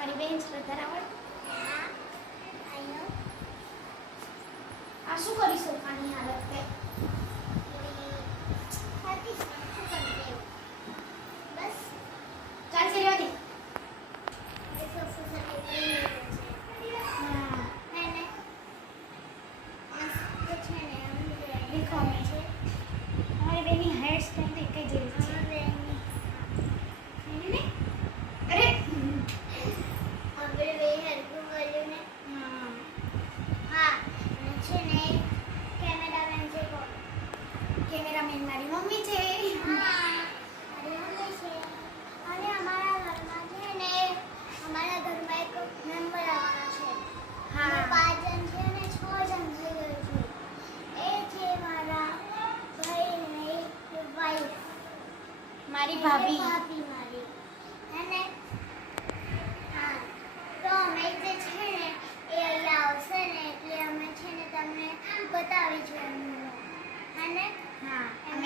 Maribem desfrutará uma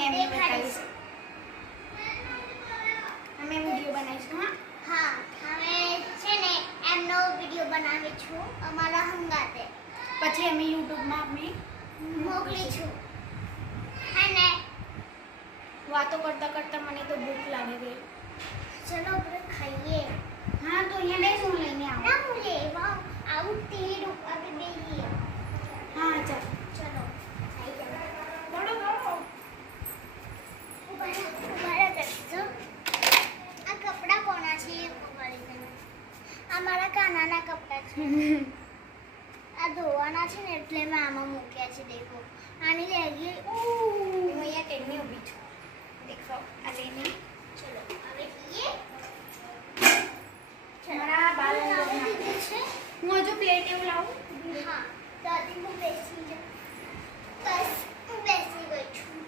અમે એમને બતાવીશું. અમે વીડિયો બનાવીશું હા? હા અમે છે ને એમનો વીડિયો બનાવી છું અમારા હંગાતે. પછી અમે યુટ્યુબમાં અમે મોકલી છું. અને વાતો કરતા કરતા મને તો ભૂખ લાગી ગઈ ચલો આપણે ખાઈએ હા તો અહીંયા લેશું હું લઈને આવું ના મુલે વાવ આવું તીર આપણે બેહીએ હા ચાલ ચલો આવી જાઓ બોલો બોલો ઊભા રહો, ઊભા રહો કરજો. આ કપડાં કોના છે એ પકડી દે. આ મારા કાનાના કપડાં છે આ ધોવાના છે ને એટલે મેં આમાં મૂક્યા છે દેખો આની લેગી હું અહીંયા ટેડની ઊભી છું દેખો આ લઈને ચલો હવે જઈએ ચલો. મારા બાલ હું અંદર લાવી દીધું છે હું હજુ પ્લેટ એવું લાવું હા દાદી હું બેસી જાઉં બસ હું બેસી ગઈ છું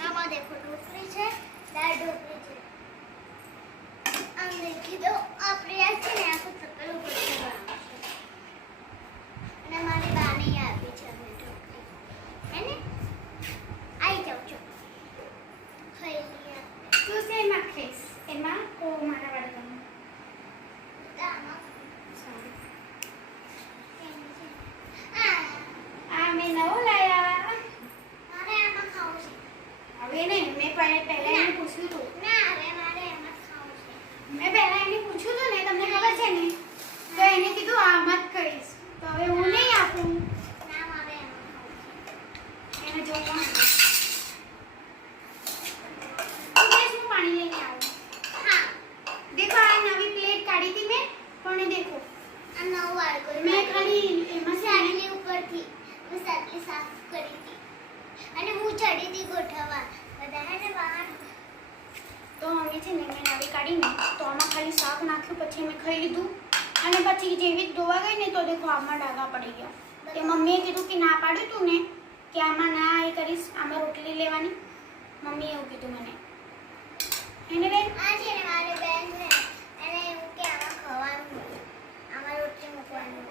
આમાં દેખો ઢોકળી છે દાળ ઢોકળી છે આમ દેખી દો આપણે આ છે ને આખું તપેલું ભરીને બનાવવાનું છે અને મારી બાને આપી છે અમને ઢોકળી હે ને આવી જાઉં છું ખાઈ લઈએ તું શેમાં ખાઈશ એમાં કો મારા વાળવાનું આમાં સારું કેમ છે આ આ મેં નવો લાયા મારે આમાં ખાવું છે હવે નહીં મેં પહે- પહેલા એને પૂછ્યું હતું ના હવે મારે એમાં જ ખાવું છે મેં પહેલા એને પૂછ્યું હતું ને તમને ખબર છે ને તો એને કીધું આ મત કરીશ. તો હવે હું નહીં આપું. નામ આવે એને જોવા તું હું પાણી લઈને આવું. હા. દેખો આ નવી પ્લેટ કાઢી હતી મેં. પણ દેખો. આ નવું વાર મેં ખાલી એમાં છે ઉપરથી હું સાટલી સાફ કરી હતી. અને હું ચડી હતી ગોઠવવા. બધા હે ને બહાર તો અમે છે ને મેં નવી કાઢીને તો આમાં ખાલી શાક નાખ્યું પછી મેં ખાઈ લીધું. અને પછી જેવી જ ધોવા ગઈ ને તો દેખો આમાં ડાઘા પડી ગયા. તે મમ્મીએ કીધું કે ના પાડ્યું તું ને કે આમાં ના એ કરીશ આમાં રોટલી લેવાની. મમ્મીએ એવું કીધું મને. એને બેન? આ છે ને મારી બેન છે એને એવું કે આમાં ખવાનું આમાં રોટલી મૂકવાનું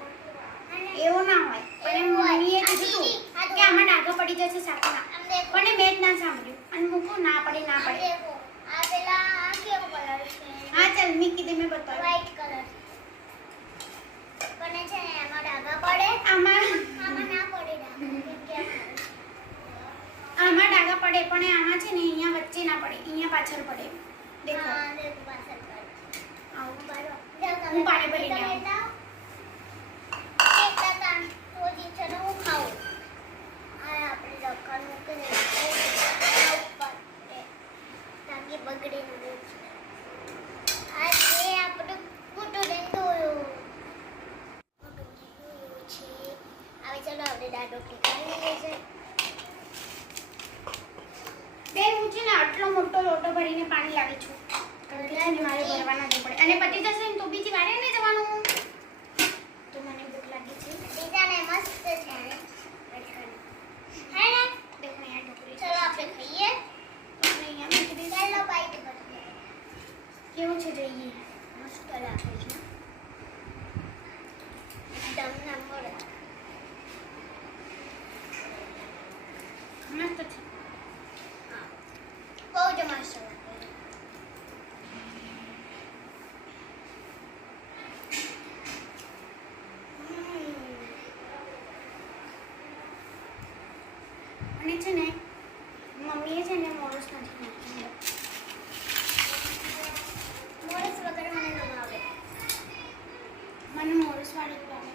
એવું ના હોય. પણ મમ્મીએ કીધું કે આમાં ડાઘા પડી જશે શાકના પણ મેં જ ના સાંભળ્યું. અને મૂકું ના પડે ના પડે. આ પેલા આ કેવો કલર છે? હા ચાલ મેં કીધું મેં બતાવ્યું. વ્હાઈટ કલર પણ છે ને એમાં ડાઘા પડે. આમાં આમાં ના પડે ડાઘા આમાં ડાઘા પડે પણ આમાં છે ને અહીંયા વચ્ચે ના પડે અહીંયા પાછળ પડે. દેખો હા, દેખો. પાછળ પડે. આવું. બરો. હું પાણી ભરી તમે આવું. જાઓ. એકલા તાણ રોજી ચલો હું ખાઉં. આ આપણે લખણ મૂકી દઈએ. આ ઉપર. એ. તાકી બગડે નહીં. આ છે આપણું કુટુંબિન ધોયું. કુટુંબિન ધોયું છે. હવે ચલો આપણે દાળ રોટલી કરી લઈએ છે. બેન હું છે ને આટલો મોટો લોટો ભરીને પાણી લાવી છું. કારણ કે મારે ભરવા ના પડે અને પતી જશે ને તો બીજી વારે ને જવાનું. તો મને ભૂખ લાગી છે. બીજાને મસ્ત છે. ને. હે ને? દેખો અહીંયા ઢોકળી ચલો આપણે ખાઈએ. આપણે અહીંયા. બાઈટ કેવું છે જોઈએ? મસ્ત લાગે છે. એકદમ નંબર મસ્ત છે. temaşa અને છે ને, મમ્મીએ છે ને મોરસ નથી નાખ્યું. મોરસ વગર મને ન આવે મને મોરસ વાળી ભાવે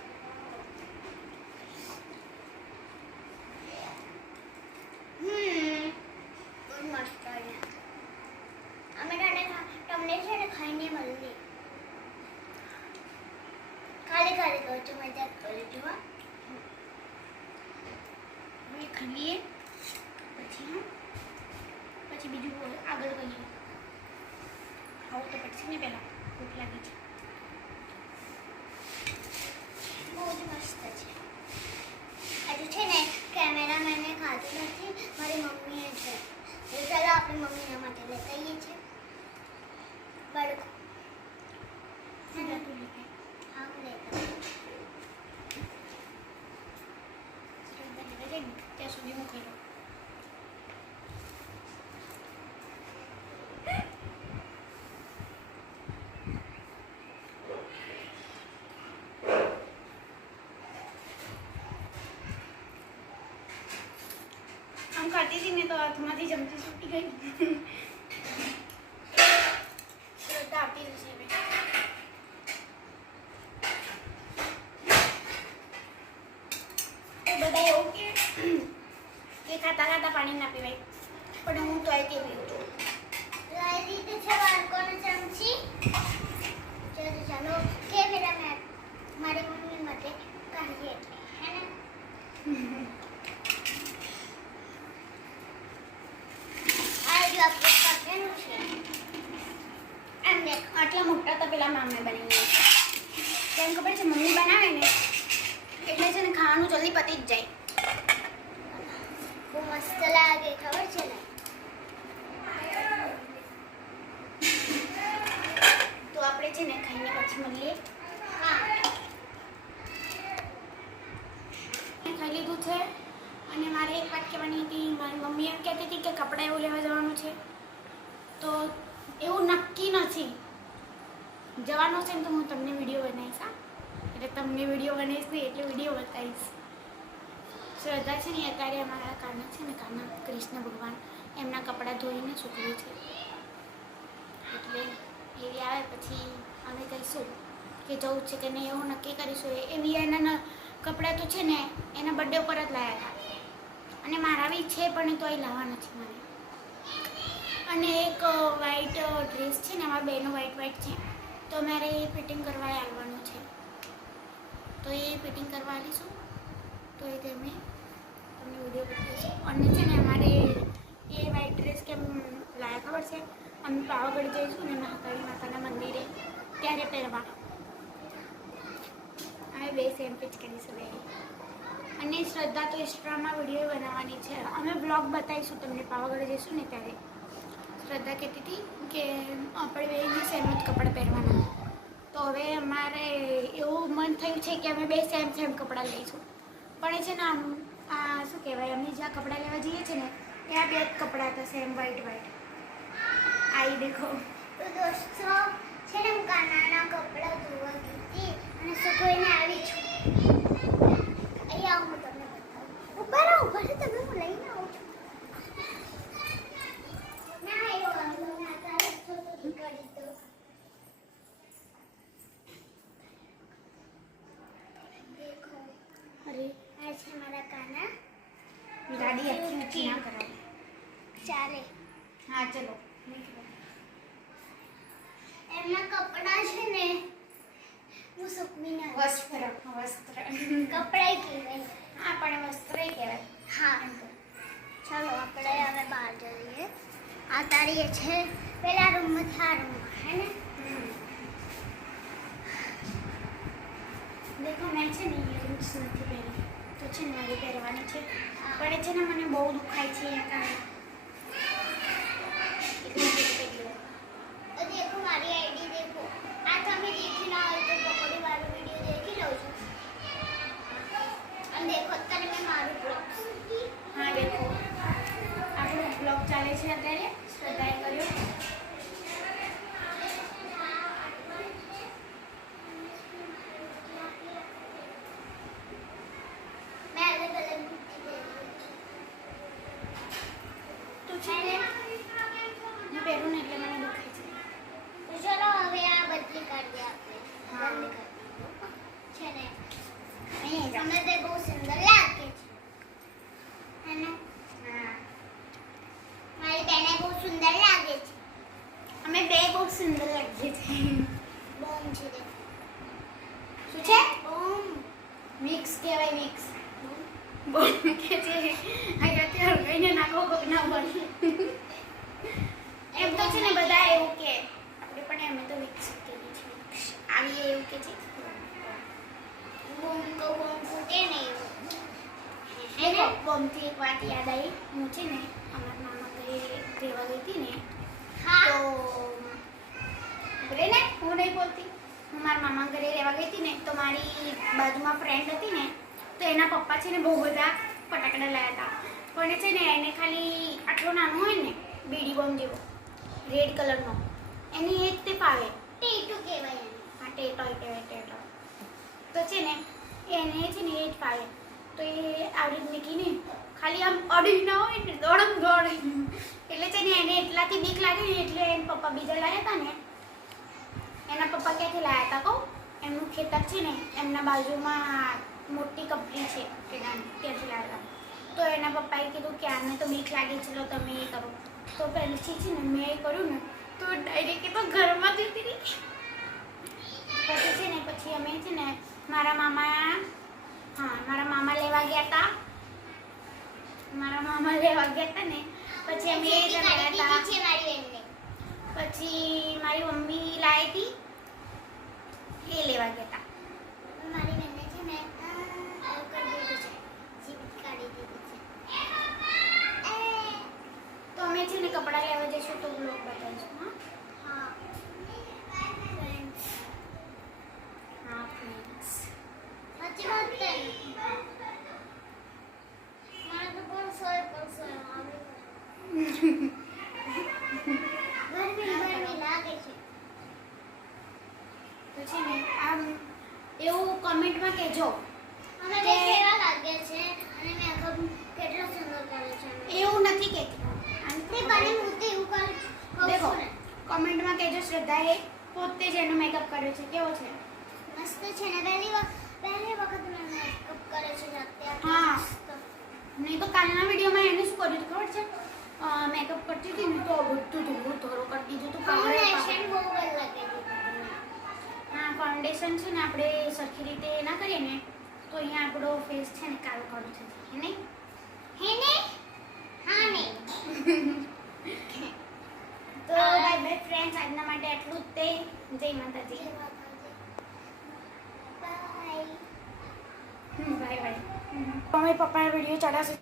પડશે ને પહેલાં ભૂખ લાગી છે બહુ જ મસ્ત છે હજુ છે ને કેમેરા મેને ખાધું નથી મારી મમ્મીએ છે ચાલો આપણી મમ્મીના માટે લેતા આવીએ છીએ બળકો સીધા તું લે હા હું લેતા આવું. શ્રદ્ધા લેવા જાય ને ત્યાં સુધી હું ખાઈ લઉં આમ ખાતી હતી ને તો હાથમાંથી જમતી છૂટી ગઈ શ્રદ્ધા આપતી જશે હવે એ બધા એવું કે કે ખાતા ખાતા પાણી ના પીવાય પણ હું તો તે પીવું છું લઈ લીધી છે બાળકોને ચમચી ચાલો ચાલો કેમેરામેન મારી મમ્મી માટે કાઢીએ હે ને આ જો આપણે કાઢેલું છે એમ દેખ આટલા મોટા તો પેલા મામે બની કેમ ખબર છે? મમ્મી બનાવે ને એટલે છે ને ખાવાનું જલ્દી પતી જ જાય. બહુ મસ્ત લાગે ખબર છે ને? તો આપણે છે ને ખાઈને પછી મળીએ. હા. ખાઈ લીધું છે. અને મારે એક વાત કહેવાની હતી. મારી મમ્મી એમ કહેતી હતી કે કપડાં એવું લેવા જવાનું છે. તો એવું નક્કી નથી. જવાનું છે ને તો હું તમને વીડિયો બનાવીશ, હા. એટલે તમને વીડિયો બનાવીશ નહીં, એટલે વીડિયો બતાવીશ. શ્રદ્ધા છે ને અત્યારે અમારા કાના છે ને કાના કૃષ્ણ ભગવાન એમના કપડાં ધોઈને સૂકવે છે. એટલે એવી આવે, પછી અમે કહીશું કે જવું છે કે નહીં, એવું નક્કી કરીશું. એ- બી એના કપડાં તો છે ને, એના બર્થડે ઉપર જ લાવ્યા હતા. અને મારા બી છે, પણ તો એ લાવવા નથી મને. અને એક વ્હાઈટ ડ્રેસ છે ને અમારા બેનો વ્હાઈટ વ્હાઈટ છે. તો મારે એ ફિટિંગ કરવા આવવાનું છે. તો એ ફિટિંગ કરવા આવીશું. તો એ તમે તમને વીડિયો બતાવીશું અને છે ને અમારે એ વ્હાઈટ ડ્રેસ કેમ લાયા ખબર છે? અમે પાવાગઢ જઈશું ને મહાકાળી માતાના મંદિરે, ત્યારે પહેરવા. અમે બે સેમ પીચ કરીશું બે. અને શ્રદ્ધા તો ઇન્સ્ટામાં વીડિયો બનાવવાની છે. અમે બ્લોગ બતાવીશું તમને પાવાગઢ જઈશું ને ત્યારે. શ્રદ્ધા કહેતી હતી કે આપણે બે સેમ જ કપડાં પહેરવાના. તો હવે અમારે એવું મન થયું છે કે અમે બે સેમ સેમ કપડાં લઈશું. પણ એ છે ને આમ, આ શું કહેવાય, અમે જ્યાં કપડાં લેવા જઈએ છીએ ને, ત્યાં બે જ કપડાં હતા સેમ વ્હાઈટ વ્હાઈટ આવી દેખો. તો દોસ્તો, છે ને હું કાનાના કપડાં ધોવા ગઈ હતી અને સુકવીને આવી છું. અહીંયા હું તમને બતાવું. ઊભા રહો, તમે હું લઈને આવું છું ના આવ્યો વાંધો ના તારે જ થોડું થોડું કરી દો દેખો અરે આ છે મારા કાના ગાડી આખી ઊંચી ના કરાવી ચાલે હા ચલો એમના કપડાં છે ને હું સૂકવીને આવી છું. વસ્ત્ર વસ્ત્ર કપડાં કહેવાય હા પણ વસ્ત્ર કહેવાય હા ચાલો આપણે હવે બહાર જઈએ આ તારીએ છે પેલા રૂમમાંથી આ રૂમમાં હે ને દેખો મેં છે ને ઇયરિંગ્સ નથી પહેરી તો છે ને મારી પહેરવાની છે. પણ છે ને મને બહુ દુખાય છે એના કારણે એટલે મેં કીધું પહેરી લઉં. તો દેખો મારી આઈડી દેખો આ તમે દેખી ના હોય તો પકોડી વાળો વીડિયો દેખી લો છો અને દેખો અત્યારે મેં મારું બ્લોગ હા દેખો આપણો બ્લોગ ચાલે છે અત્યારે શ્રદ્ધાએ કર્યો મેં અલગ અલગ મૂકી તો છે ને હું પહેરું ને એટલે મને દુખાય છે તો ચલો હવે આ બદલી કાઢીએ આપણે હા. બંધ કરી દો. છે ને અહીં જાઓ. તમને તે બહુ સુંદર લાગે છે હે ને હા મારી બેને બહુ સુંદર લાગે છે અમે બે બહુ સુંદર લાગીએ છીએ બોમ છે તે. શું છે બહુ કહેવાય વિક્સ બોમ કે છે અહીંયાથી હળગાઈને નાખો કોકના ઉપર એમ તો છે ને બધા એવું કે આપણે પણ અમે તો વિક્સ કહીએ છીએ વિક્સ આવીએ એવું કે છે બૂમ તો બૂમ ફૂટે ને એવું એને બોમથી એક વાત યાદ આવી હું છે ને અમારા મામા ઘરે રહેવા ગઈ હતી ને હા. તો રે ને હું નહીં બોલતી. હું મારા મામા ઘરે રહેવા ગઈ હતી ને તો મારી બાજુમાં ફ્રેન્ડ હતી ને તો એના પપ્પા છે ને બહુ બધા ફટાકડા લાવ્યા હતા. પણ છે ને એને ખાલી આટલો નાનો હોય ને બીડી બોમ્બ જેવો રેડ કલરનો એની એ જ તે ફાવે. ટીટુ કહેવાય એને. હા ટેટો ટેટો ટેટો. તો છે ને એને છે ને એ જ ફાવે. તો એ આવડી કીને ખાલી આમ અડી ના હોય ને દોડમ દોડ. એટલે છે ને એને એટલાથી બીક લાગે ને એટલે એના પપ્પા બીજા લાવ્યા હતા ને. એના પપ્પા ક્યાંથી લાવ્યા હતા કહું? એમનું ખેતર છે ને, એમના બાજુમાં મોટી કંપની છે કે નાની ત્યાંથી લાવ્યા તો. એના પપ્પાએ કીધું કે આને તો બીક લાગે ચલો તમે એ કરો. તો પહેલેથી છે ને મેં એ કર્યું ને, તો ડાયરેક્ટ તો ઘરમાં જતી રહી. પછી છે ને, પછી અમે છે ને મારા મામા હા મારા મામા લેવા ગયા હતા મારા મામા લેવા ગયા હતા ને. પછી અમે કરી હતા પછી મારી મમ્મી લાવી હતી એ લેવા ગયા હતા મારી બેનને છે ને આ કરી દીધું છે જીપ કાઢી દીધી છે એ, તો અમે છે ને કપડાં લેવા જઈશું તો બ્લોગ બતાવીશું હા હા Friends, હા friends. સાચી વાત છે મારે તો પણ સોય પણ સોય આવી ગરમી ગરમી લાગે છે તો છે ને આમ એવું કમેન્ટમાં કહેજો. અમે બે કેવા લાગે છે અને મેકઅપ કેટલો સુંદર કરે છે. એવું નથી કહેતી. તે બને હું તો એવું કરું દેખો કમેન્ટમાં કહેજો શ્રદ્ધાએ પોતે જ એનો મેકઅપ કર્યો છે. કેવો છે? મસ્ત છે ને. પહેલી વખત પહેલી વખત મેં મેકઅપ કરે છે જાતે હા. નહીં તો કાલના વિડીયોમાં એને શું કર્યું ખબર છે? મેકઅપ કરતી હતી ને તો બધું ધોળું ધોળું ફાઉન્ડેશન છે ને આપણે સરખી રીતે ના કરીએ ને તો અહીંયા આપણો ફેસ છે ને કાળો કાળો થઈ જાય. નહીં? હે ને હા ને તો બાય બાય ફ્રેન્ડ્સ આજના માટે આટલું જ તે. જય માતાજી. બાય બાય બાય મમ્મી પપ્પાનો વીડિયો ચડાવશે.